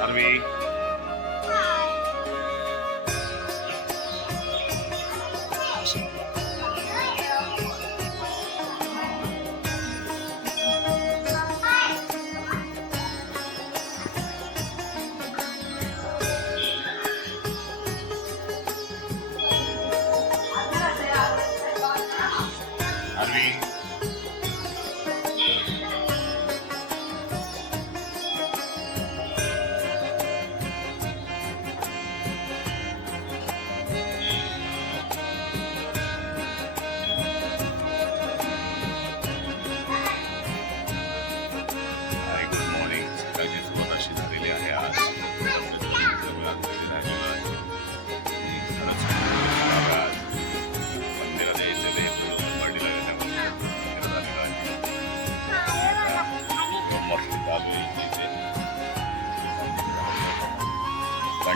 That'll be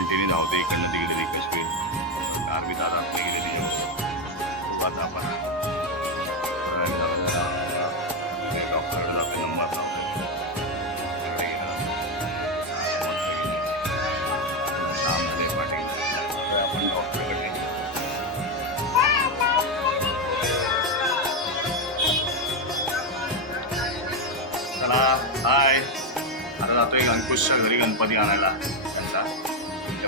continue धावते इकडनं तिकडे रिक्वेस्ट होईल आर्मी दादा आपले गेले त्याच्यावर आता आपण नंबर लावतो चला हाय। आता जातोय अंकुशच्या घरी गणपती आणायला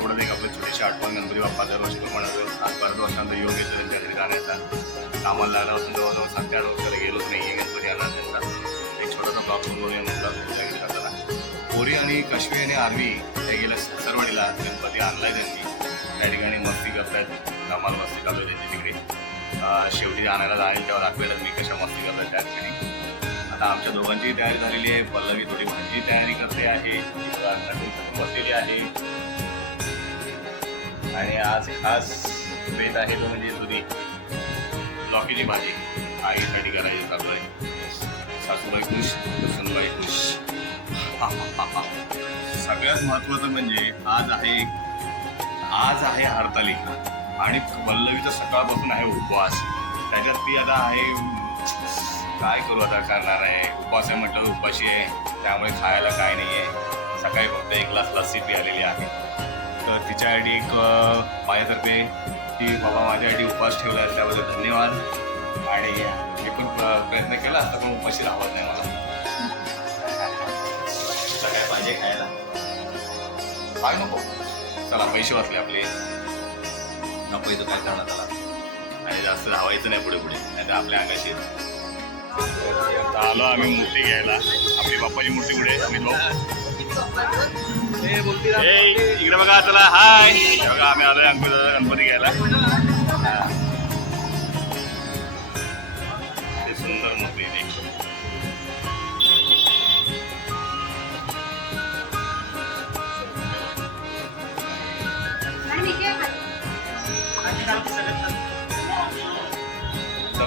त्यांचा एक आपलं छोटीशी आठवण गणपती बाप्पा दरवर्षी प्रमाणे आठ बारा वर्षांचा योग येतो त्यांच्या घरी जाण्याचा कामाला लागल्यापासून जवळजवळ सात आठ वर्षाला गेलोच नाही आहे गणपती आला त्यांचा एक छोटासा ब्लॉक बनवूया म्हटला तुमच्या घरी जाताना पोरी आणि काश्मीर आणि आर्मी त्या गेल्या सरवडीला गणपती आणलाय त्यांनी. त्या ठिकाणी मस्ती करतायत कामाला मस्ती चालू त्यांची तिकडे. शेवटी जे आणायला जाईल तेव्हा दाखवेलच मी कशा मस्ती करतात त्या ठिकाणी. आता आमच्या दोघांची तयारी झालेली आहे. पल्लवी थोडी भाजी तयारी करते आहे. बसलेली आहे. आणि आज खास बेत आहे तो म्हणजे दुधी लॉकीची भाजी आईसाठी करायची चालू आहे सासूबाई खुश सुनबाई खुश. सगळ्यात महत्वाचं म्हणजे आज आहे आज आहे हरतालिका आणि पल्लवीचा सकाळपासून आहे उपवास. त्याच्यात ती आता आहे काय करू आता करणार आहे. उपवास आहे म्हटलं उपाशी आहे. त्यामुळे खायला काय नाही आहे सकाळी फक्त एक ग्लास लस्सी पिआलेली आहे. तर तिच्यासाठी एक माझ्यातर्फे ती बाबा माझ्यासाठी उपवास ठेवला आहे त्याबद्दल धन्यवाद. आणि मी पण प्र- प्रयत्न केला तर पण उपाशी राहत नाही मला. काय पाहिजे खायला. काय नको. चला पैसे वाचले आपले. नको इथं काय करणार त्याला. आणि जास्त धावायचं नाही पुढे पुढे नाही तर आपल्या अंगाशी. आता आलो आम्ही मूर्ती घ्यायला. आपली बाप्पाची मूर्ती पुढे आम्ही जाऊ इकडे बघा चला. हाय बघा आम्ही आलोय गणपती घ्यायला. ते सुंदर मूर्ती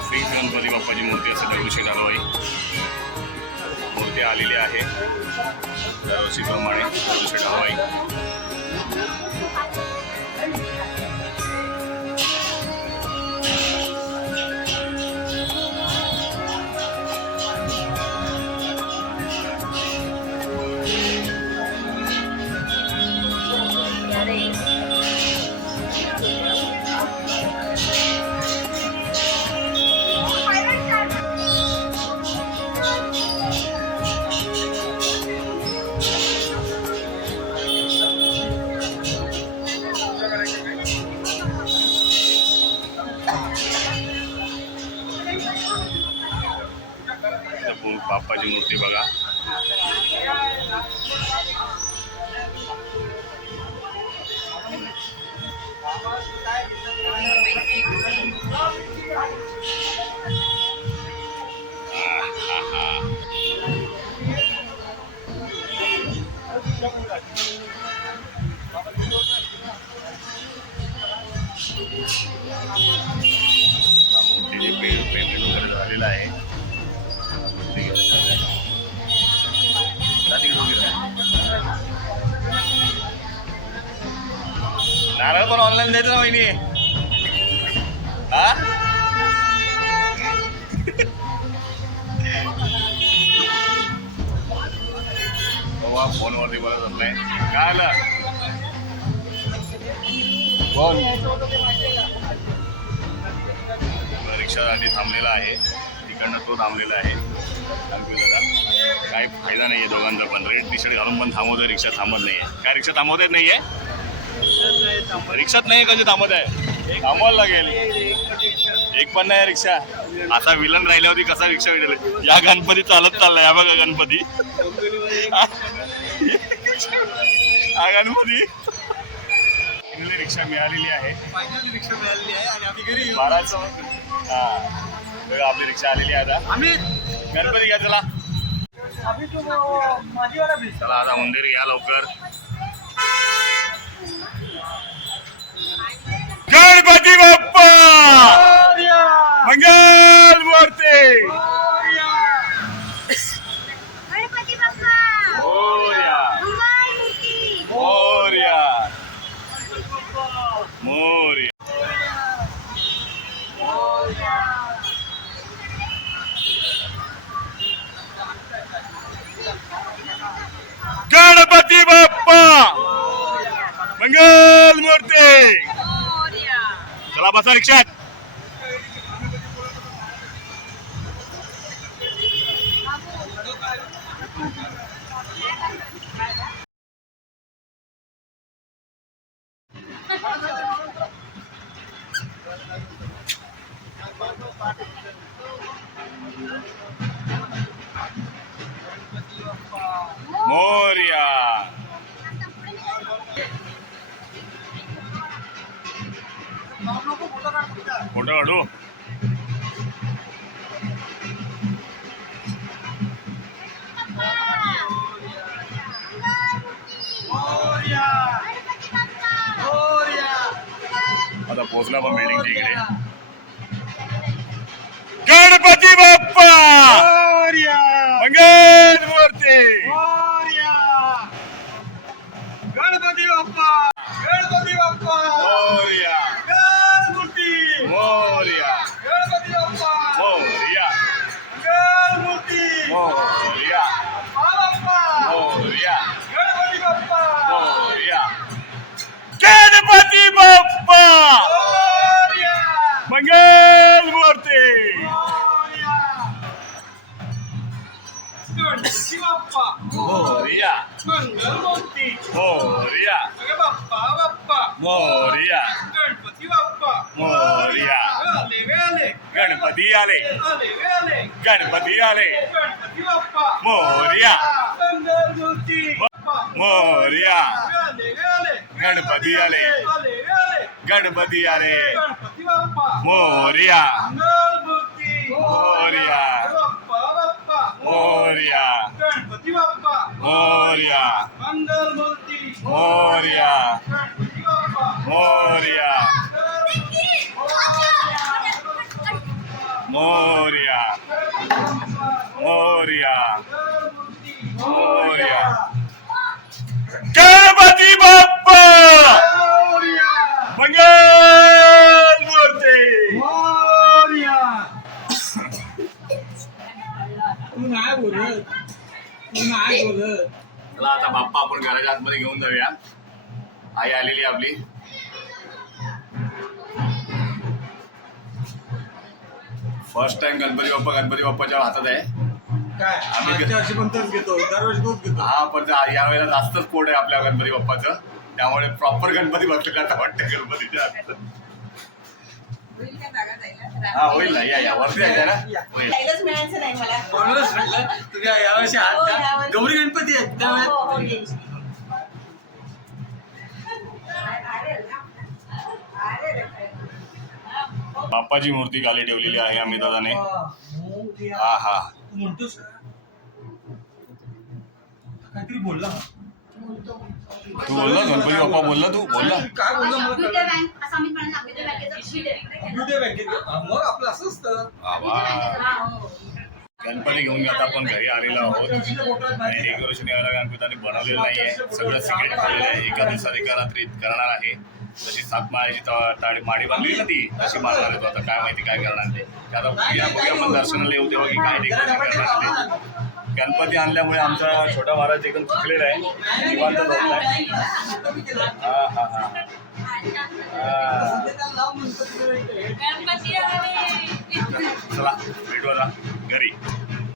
फ्री गणपती बाप्पाची मूर्ती असं दरवर्षी आलो आहे मूर्ती आलेली आहे. दरवर्षीप्रमाणे दरवर्षी हवाई पेमेंट वगैरे झालेलं आहे नारळ पण ऑनलाईन द्यायचं ना वहिनी. हा? फोनवरती बरं नाही काय आलं? बोल. रिक्षासाठी थांबलेला आहे. तिकडनं तो थांबलेला आहे. सांगतो दादा काही फायदा नाही आहे दोघांचा पण. रेड टी शर्ट घालून पण थांबवतोय रिक्षा थांबत नाही आहे काय रिक्षा थांबवत येत नाही आहे रिक्षात नाही कधी थांबत आहे? थांबवायला लागेल. एक पण नाही रिक्षा. आता विलन राहिल्यावरती कसा रिक्षा भेटेल? या गणपती चालत चालला या बघा गणपती. हा? गणपती. फायनली रिक्षा मिळालेली आहे. फायनल रिक्षा मिळालेली आहे आणि आम्ही घरी बाराच हा. आपली रिक्षा आलेली आहे आता. आम्ही गणपती घ्या चला. चला आता मंदिर या लवकर. गणपती बाप्पा! मंगल मूर्ती गणपती बाप्पा मोर्या मंगल मूर्ती मोर्या मोर्या गणपती बाप्पा मंगल मूर्ती चला बसा रिक्षात मोर्या फोटो काढू आता पोहोचला पण बिल्डिंगच्या इकडे गणपती बाप्पा! मंगल! गणपती आले गणपती आले मोर्या. मोर्या. गणपती आले गणपती आले मोर्या. मोर्या. मोर्या. मोर्या. मोर्या. मोर्या. मोर्या मोर्या मोर्या गणपती बाप्पा मंगल मूर्ती तू नाही बोलत तू नाही बोलत चला आता बाप्पा आपण घराच्या आतमध्ये घेऊन जाऊया. आई आलेली आपली. फर्स्ट टाइम गणपती बाप्पा गणपती बाप्पाच्या हातात आहे. काय? आम्ही- पण तोच घेतो. दरवर्षी तोच घेतो. हा पण त्या- यावेळेला जास्तच कोड आहे आपल्या गणपती बाप्पाचं? त्यामुळे प्रॉपर गणपती बसले आता वाटतं गणपतीच्या हातात. हा होईल ना. या या. वरती आहे ना? होईल. जायलाच मिळायचं नाही मला. म्हणूनच म्हटलं तुझ्या यावर्षी हो, आहात का? यावर्षी. गौरी गणपती आहेत हो, त्यामुळे हो, हो. बाप्पाची मूर्ती खाली ठेवलेली आहे आम्ही दादाने. हा हा. तू म्हणतोस का? काहीतरी बोलला तू बोलला गणपती बाप्पा बोलला तू? बोलला. काय बोलला मला? अभ्युदय बँकेत मग आपलं असं असतं. गणपती घेऊन आता आपण घरी आलेलो आहोत. आणि डेकोरेशन यावेळेला गणपतीने बनवलेलं नाहीये. सगळं सिक्रेट ठेवलेलं आहे. एका दिवसात एका रात्रीत करणार आहे. तशी सात माळ्याची त- ताडी माडी बांधली ना ती तशी मारणार आहे तो आता काय माहिती काय करणार ते. आता बघूया बघूया पण दर्शनाला येऊ तेव्हा की काय करणार ते. गणपती आणल्यामुळे आमचा छोटा महाराज एकदम चुकलेला आहे. निवांत झोपलाय. हा हा हा. हा. चला भेटू आता घरी.